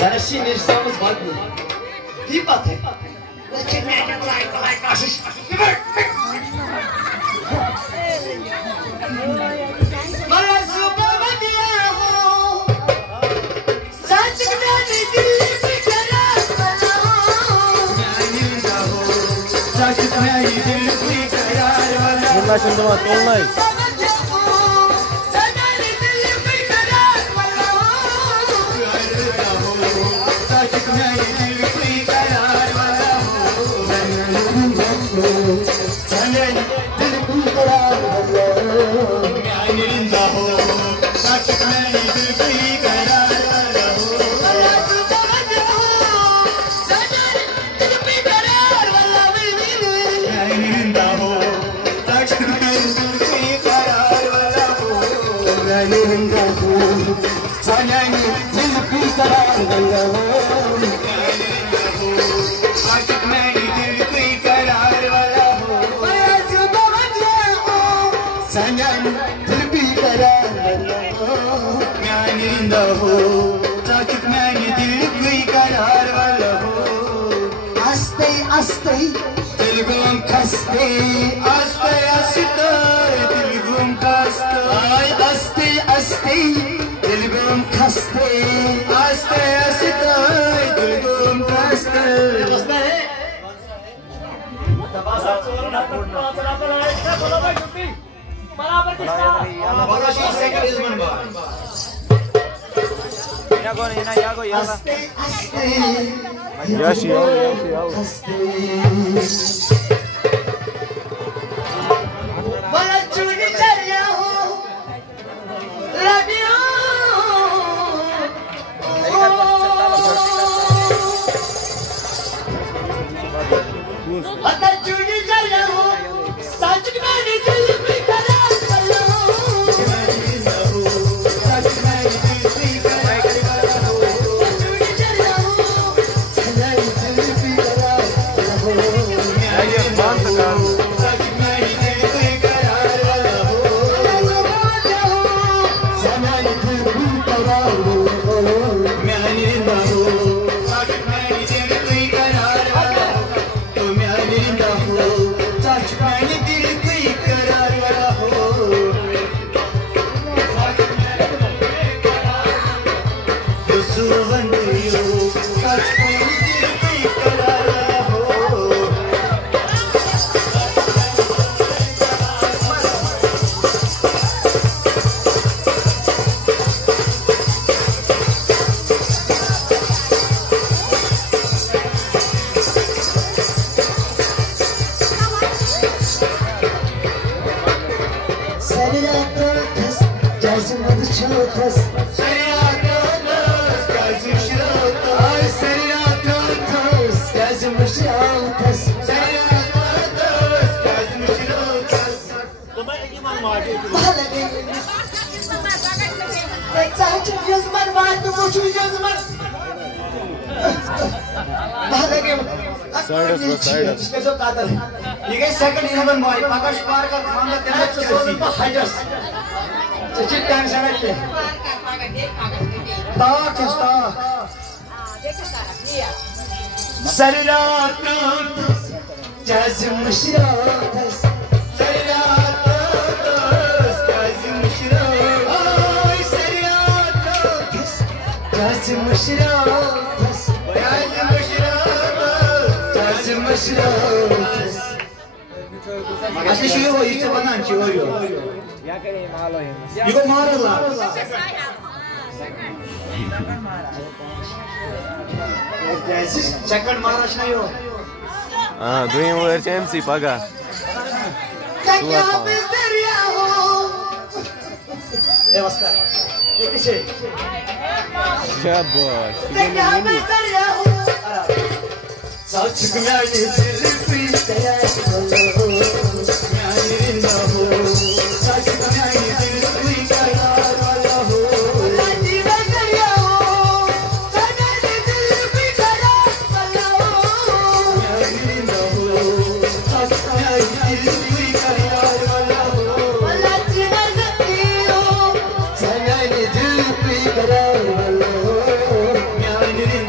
Zaraşin eşsamız var mı? Değil mi atı? Lakin ne kolay karşış. Bana zıplama diye ho. Sen çıkmayan dilli bir kere bana. Yani da ho. Sen çıkmayan dilli bir kere bana. Bunlar şimdi bak online. Dilgum kaste, aste aste, dilgum kaste, ay aste aste, dilgum kaste, aste aste, dilgum kaste. Namaste. Tabasa चोरों ने अपना तरह पर आए क्या बोला भाई गुप्पी बराबर किसका बड़ा शी सेकंड इज मन बार Ina go ina ya go ya aste aste Yashi आओ बड़ा चुनी चलिया हो रबियो बड़ा चुनी चलिया हो सच में दिल पे करार चलो सच में दिल पे करार चुनी चलिया हो सच में दिल पे करार ये बात कर second 11 boy Akash Parker from the Tenacious Hiders Chit time sanatye Tak Sarirat Jazim Shiraat Sarirat Jazim Shiraat Ay Sarirat Jazim Shiraat Jazim Shiraat Asli şey o işte bana çiğiyor. Ya kare malo है Yuko marala. Siz second Maharashtra नहीं हो. हाँ dream over MC paga. क्या बिजरिया हो. ये बस्ता. ये किसे? क्या boy. क्या बिजरिया हो. Saçık meni zilfi değer olur. Yani ne ho. Saçık meni zilfi karar valla ho. Lati bezeriya ho. Sanani zilfi karar valla ho. Yani ne ho. Saçık meni zilfi karar valla ho. Lati bezeriya ho. Sanani zilfi karar valla ho. Yani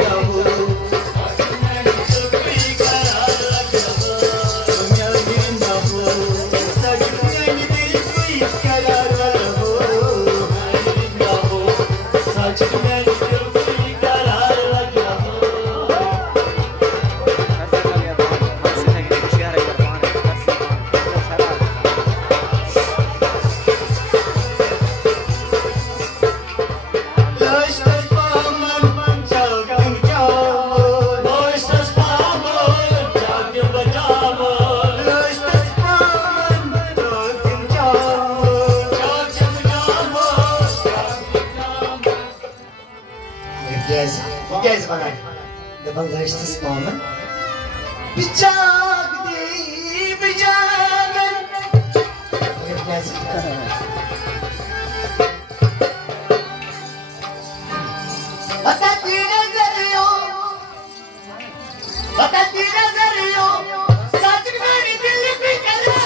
Gez bana. De bangladeş'te spawn'ı. Bıçak değil, bıçak. Gez. Vakati nazarıyor. Vakati nazarıyor. Saçın beni dili bir kere.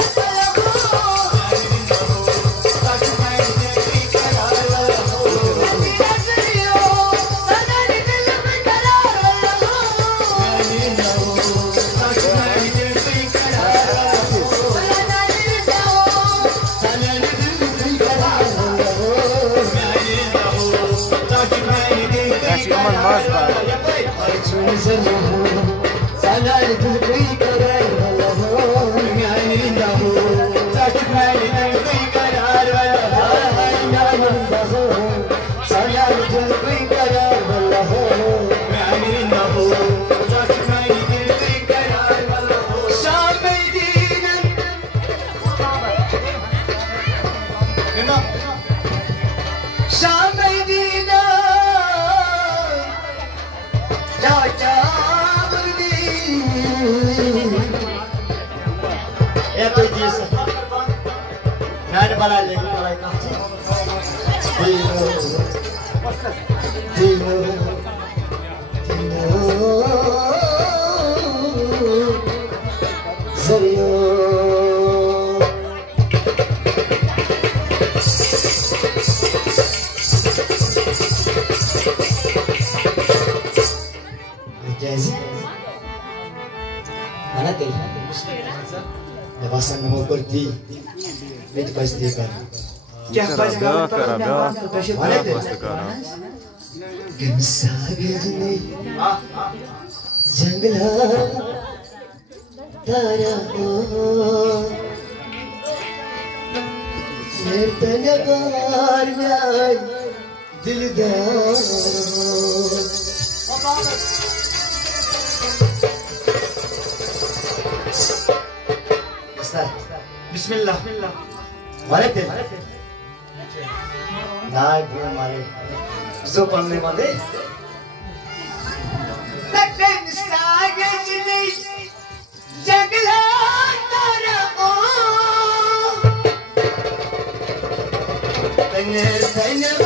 Bismillah. Mare te. Naik mare. Zopan ne mare. Takden sagajni jagla tara o. Tenger